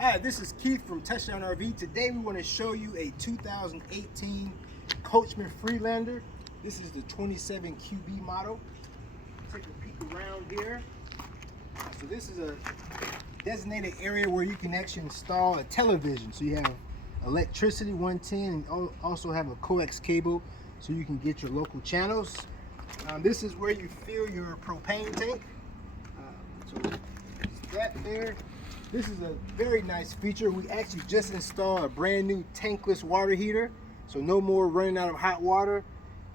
Hi, this is Keith from Touchdown RV. Today we want to show you a 2018 Coachmen Freelander. This is the 27 QB model. Take a peek around here. So this is a designated area where you can actually install a television. So you have electricity 110 and also have a coax cable so you can get your local channels. This is where you fill your propane tank. So that there. This is a very nice feature. We actually just installed a brand new tankless water heater. So no more running out of hot water.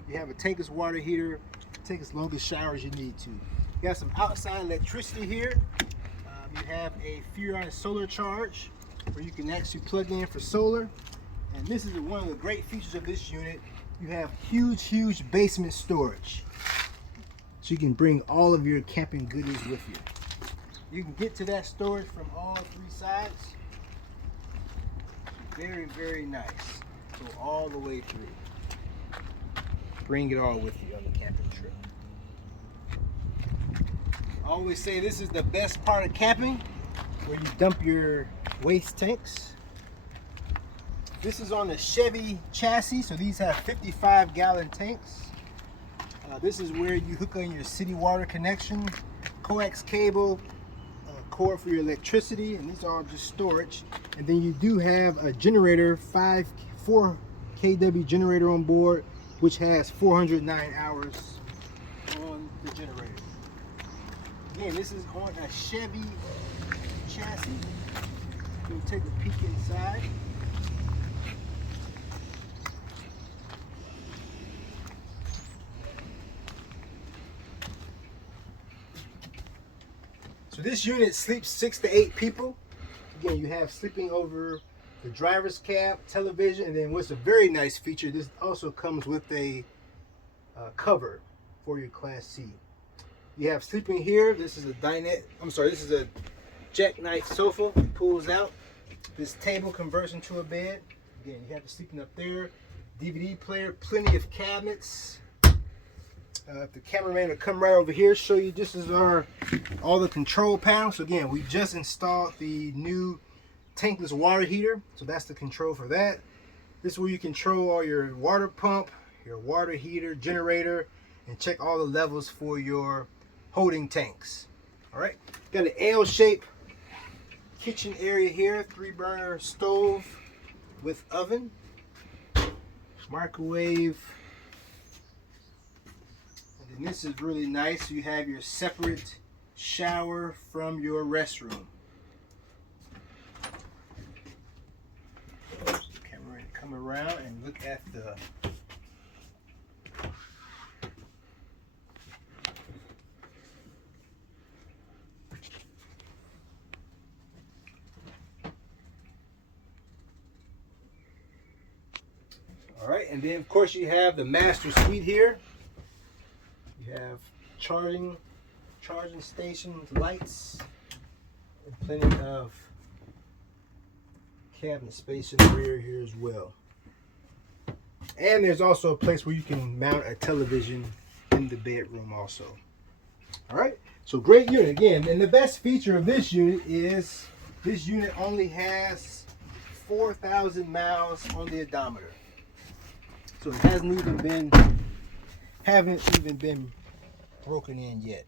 You have a tankless water heater. Take as long as showers you need to. You got some outside electricity here. You have a Furon solar charge where you can actually plug in for solar. And this is one of the great features of this unit. You have huge basement storage. So you can bring all of your camping goodies with you. You can get to that storage from all three sides. Very nice. So all the way through. Bring it all with you on the camping trip. I always say this is the best part of camping, where you dump your waste tanks. This is on the Chevy chassis, so these have 55-gallon tanks. This is where you hook on your city water connection, coax cable, cord for your electricity, and these are all just storage. And then you do have a generator, 4 kW generator on board, which has 409 hours on the generator. Again, this is on a Chevy chassis. We'll take a peek inside. So this unit sleeps 6 to 8 people. Again, you have sleeping over the driver's cab, television, and then what's a very nice feature, this also comes with a cover for your Class C. You have sleeping here. This is a this is a jackknife sofa. It pulls out. This table converts into a bed. Again, you have the sleeping up there. DVD player, plenty of cabinets. If the cameraman will come right over here, show you this is all the control panels. So again, we just installed the new tankless water heater. So that's the control for that. This is where you control all your water pump, your water heater, generator, and check all the levels for your holding tanks. All right, got an L-shaped kitchen area here, 3-burner stove with oven, microwave. And this is really nice. You have your separate shower from your restroom. Camera come around and look at the all right, and then of course you have the master suite here. You have charging stations, lights, and plenty of cabinet space in the rear here as well. And there's also a place where you can mount a television in the bedroom also. All right, so great unit again. And the best feature of this unit is this unit only has 4,000 miles on the odometer. So it haven't even been broken in yet.